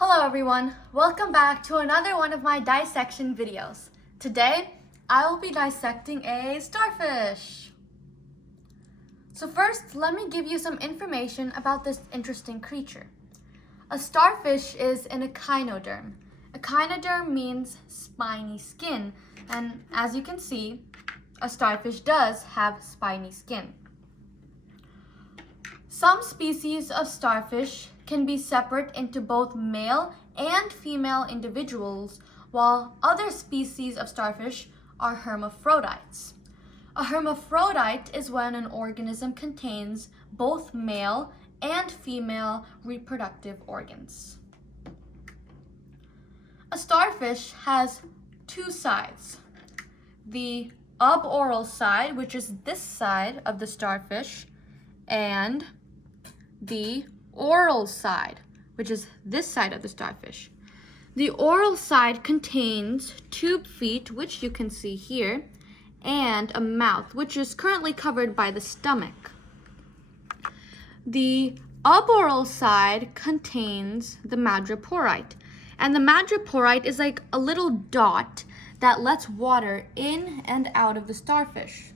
Hello everyone, welcome back to another one of my dissection videos. Today, I will be dissecting a starfish. So first, let me give you some information about this interesting creature. A starfish is an echinoderm. Echinoderm means spiny skin, and as you can see, a starfish does have spiny skin. Some species of starfish can be separate into both male and female individuals, while other species of starfish are hermaphrodites. A hermaphrodite is when an organism contains both male and female reproductive organs. A starfish has two sides. The suboral side, which is this side of the starfish, and the oral side, which is this side of the starfish. The oral side contains tube feet, which you can see here, and a mouth, which is currently covered by the stomach. The suboral side contains the madreporite, and the madreporite is like a little dot that lets water in and out of the starfish.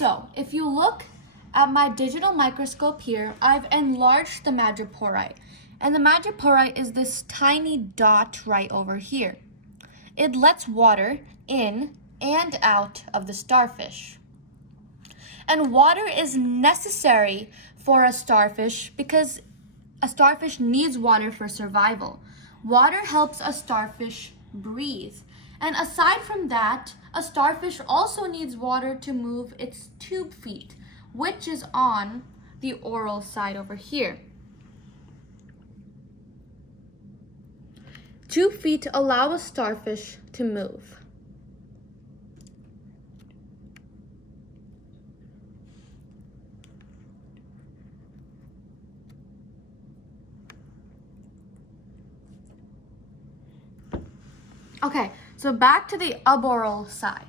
So, if you look at my digital microscope here, I've enlarged the madreporite. And the madreporite is this tiny dot right over here. It lets water in and out of the starfish. And water is necessary for a starfish because a starfish needs water for survival. Water helps a starfish breathe. And aside from that, a starfish also needs water to move its tube feet, which is on the oral side over here. Tube feet allow a starfish to move. Okay, so back to the suboral side.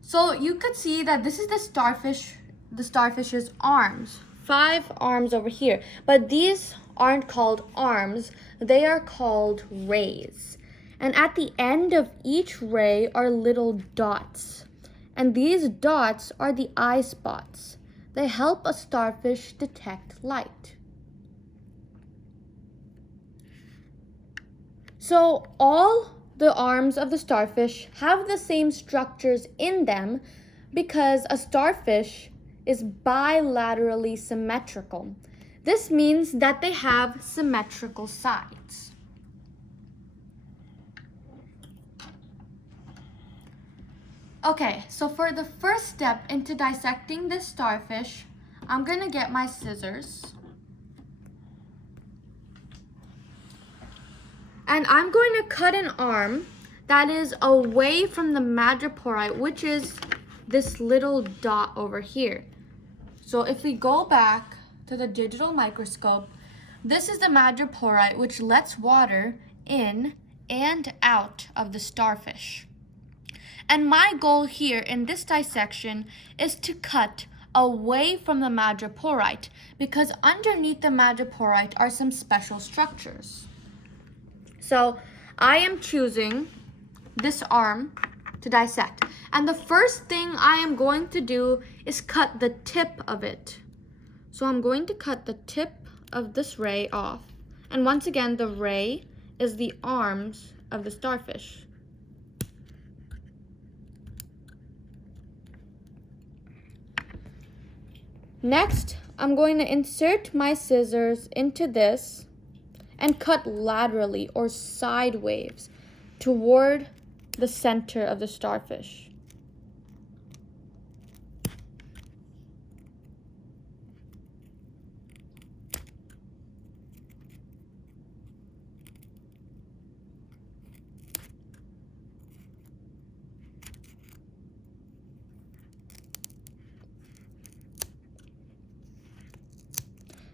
So you could see that this is the starfish's arms. 5 arms over here. But these aren't called arms, they are called rays. And at the end of each ray are little dots. And these dots are the eye spots. They help a starfish detect light. So all the arms of the starfish have the same structures in them because a starfish is bilaterally symmetrical. This means that they have symmetrical sides. Okay, so for the first step into dissecting this starfish, I'm going to get my scissors. And I'm going to cut an arm that is away from the madreporite, which is this little dot over here. So if we go back to the digital microscope, this is the madreporite, which lets water in and out of the starfish. And my goal here in this dissection is to cut away from the madreporite because underneath the madreporite are some special structures. So I am choosing this arm to dissect. And the first thing I am going to do is cut the tip of it. So I'm going to cut the tip of this ray off. And once again, the ray is the arms of the starfish. Next, I'm going to insert my scissors into this and cut laterally or sideways toward the center of the starfish.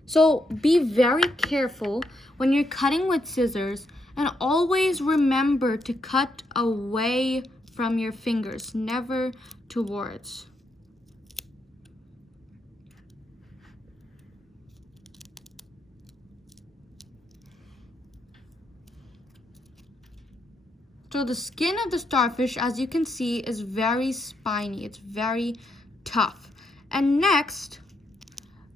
So be very careful when you're cutting with scissors and always remember to cut away from your fingers, never towards. So the skin of the starfish, as you can see, is very spiny. It's very tough. And next,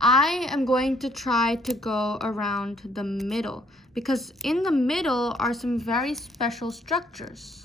I am going to try to go around the middle, because in the middle are some very special structures.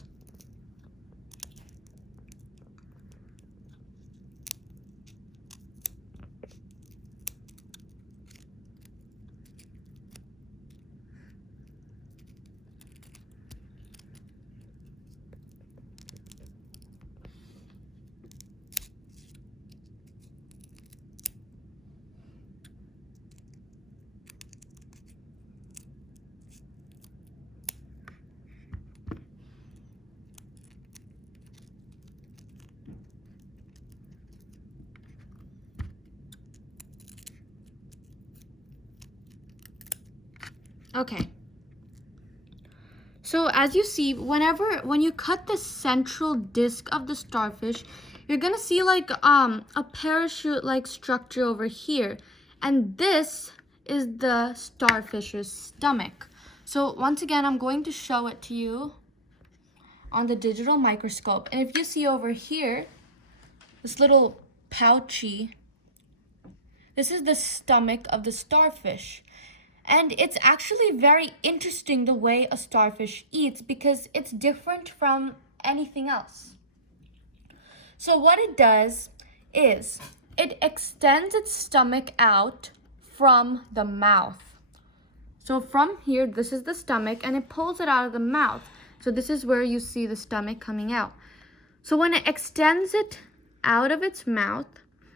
Okay. So as you see, when you cut the central disc of the starfish, you're gonna see like a parachute-like structure over here. And this is the starfish's stomach. So once again, I'm going to show it to you on the digital microscope. And if you see over here, this little pouchy, this is the stomach of the starfish. And it's actually very interesting the way a starfish eats, because it's different from anything else. So what it does is it extends its stomach out from the mouth. So from here, this is the stomach, and it pulls it out of the mouth. So this is where you see the stomach coming out. So when it extends it out of its mouth,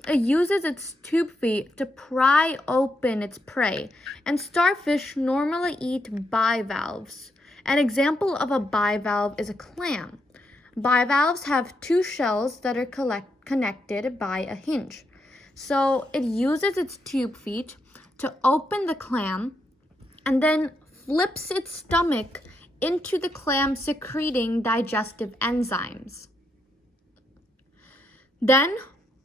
it uses its tube feet to pry open its prey. And starfish normally eat bivalves. An example of a bivalve is a clam. Bivalves have two shells that are connected by a hinge. So it uses its tube feet to open the clam and then flips its stomach into the clam, secreting digestive enzymes. Then,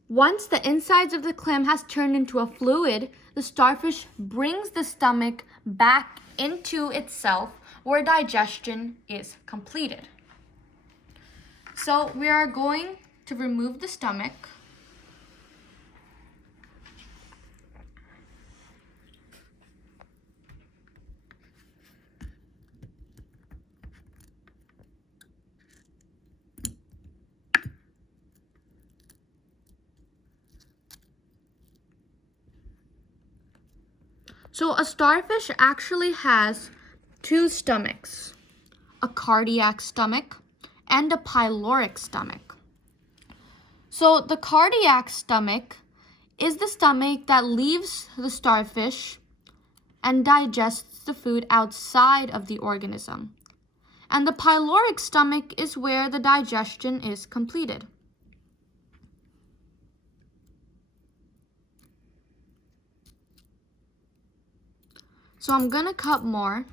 once the insides of the clam has turned into a fluid, the starfish brings the stomach back into itself, where digestion is completed. So we are going to remove the stomach. So a starfish actually has two stomachs, a cardiac stomach and a pyloric stomach. So the cardiac stomach is the stomach that leaves the starfish and digests the food outside of the organism. And the pyloric stomach is where the digestion is completed. So I'm going to cut more.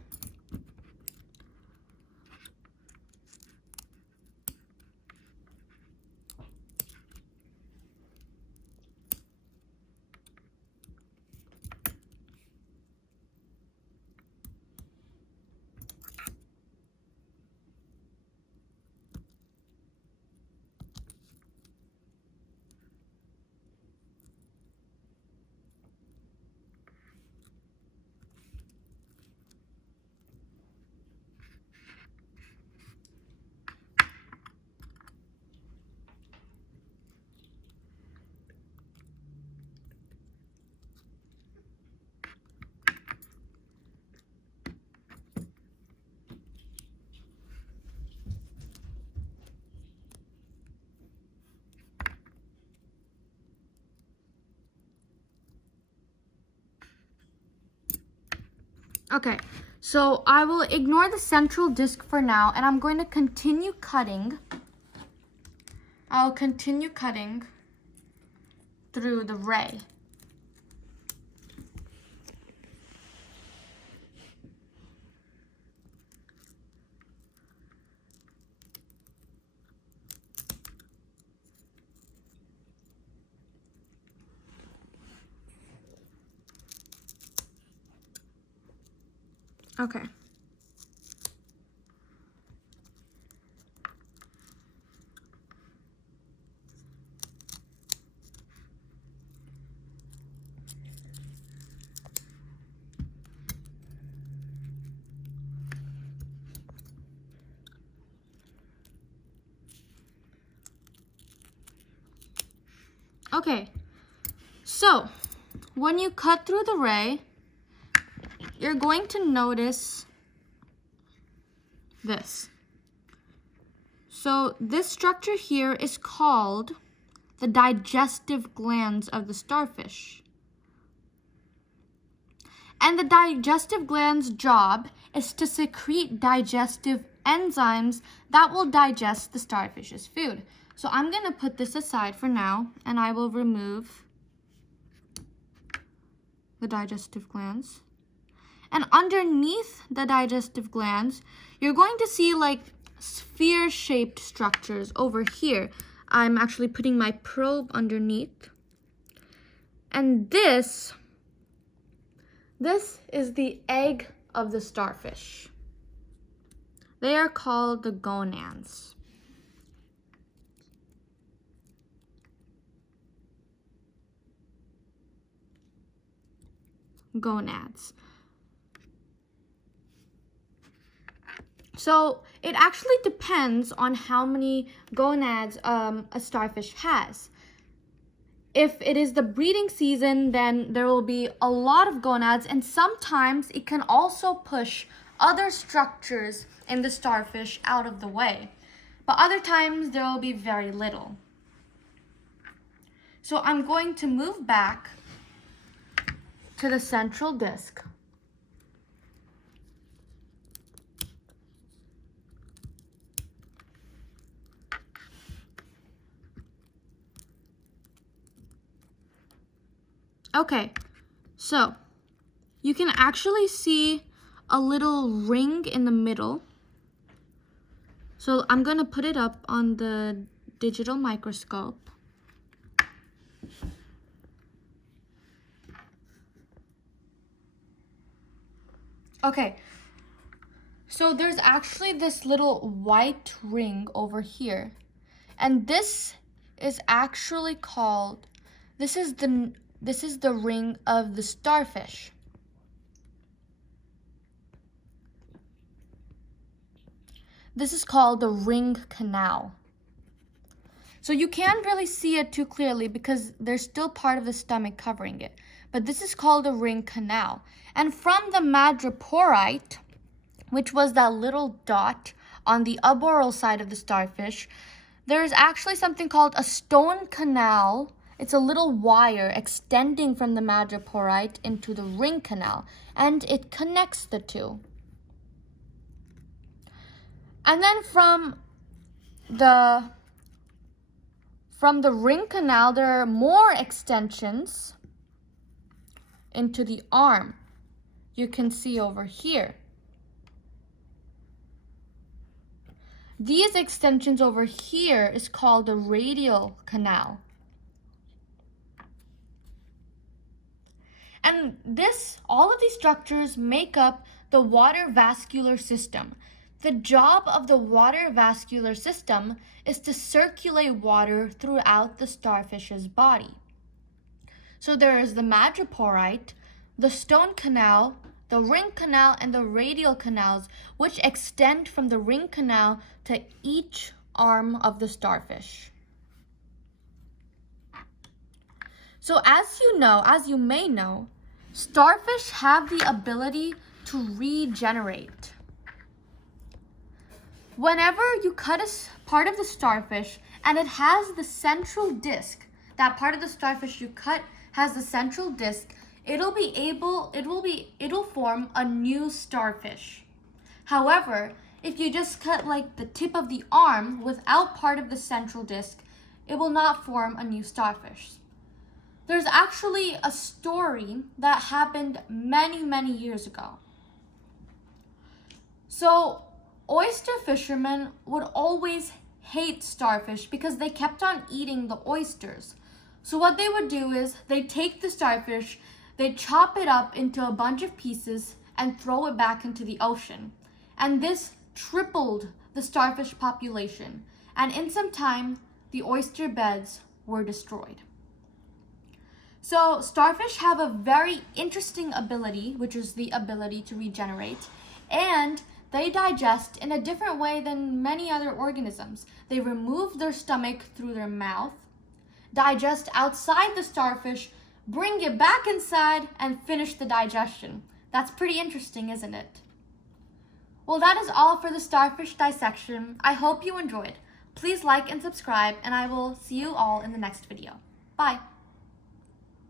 Okay, so I will ignore the central disc for now, and I'm going to continue cutting. I'll continue cutting through the ray. Okay. Okay, so when you cut through the ray, you're going to notice this. So this structure here is called the digestive glands of the starfish. And the digestive gland's job is to secrete digestive enzymes that will digest the starfish's food. So I'm going to put this aside for now, and I will remove the digestive glands. And underneath the digestive glands, you're going to see like sphere-shaped structures over here. I'm actually putting my probe underneath. And this is the egg of the starfish. They are called the gonads. Gonads. So it actually depends on how many gonads a starfish has. If it is the breeding season, then there will be a lot of gonads, and sometimes it can also push other structures in the starfish out of the way. But other times there will be very little. So I'm going to move back to the central disc. Okay, so you can actually see a little ring in the middle. So I'm going to put it up on the digital microscope. Okay, so there's actually this little white ring over here. And this is actually called, this is the ring of the starfish. This is called the ring canal. So you can't really see it too clearly because there's still part of the stomach covering it. But this is called the ring canal. And from the madreporite, which was that little dot on the aboral side of the starfish, there's actually something called a stone canal. It's a little wire extending from the madreporite into the ring canal, and it connects the two. And then from the ring canal, there are more extensions into the arm. You can see over here. These extensions over here is called the radial canal. And all of these structures make up the water vascular system. The job of the water vascular system is to circulate water throughout the starfish's body. So there is the madreporite, the stone canal, the ring canal, and the radial canals, which extend from the ring canal to each arm of the starfish. So as you may know, starfish have the ability to regenerate. Whenever you cut a part of the starfish and it has the central disc, that part of the starfish you cut has the central disc, it'll form a new starfish. However, if you just cut like the tip of the arm without part of the central disc, it will not form a new starfish. There's actually a story that happened many, many years ago. So oyster fishermen would always hate starfish because they kept on eating the oysters. So what they would do is they take the starfish, they chop it up into a bunch of pieces and throw it back into the ocean. And this tripled the starfish population. And in some time, the oyster beds were destroyed. So starfish have a very interesting ability, which is the ability to regenerate, and they digest in a different way than many other organisms. They remove their stomach through their mouth, digest outside the starfish, bring it back inside, and finish the digestion. That's pretty interesting, isn't it? Well, that is all for the starfish dissection. I hope you enjoyed. Please like and subscribe, and I will see you all in the next video. Bye.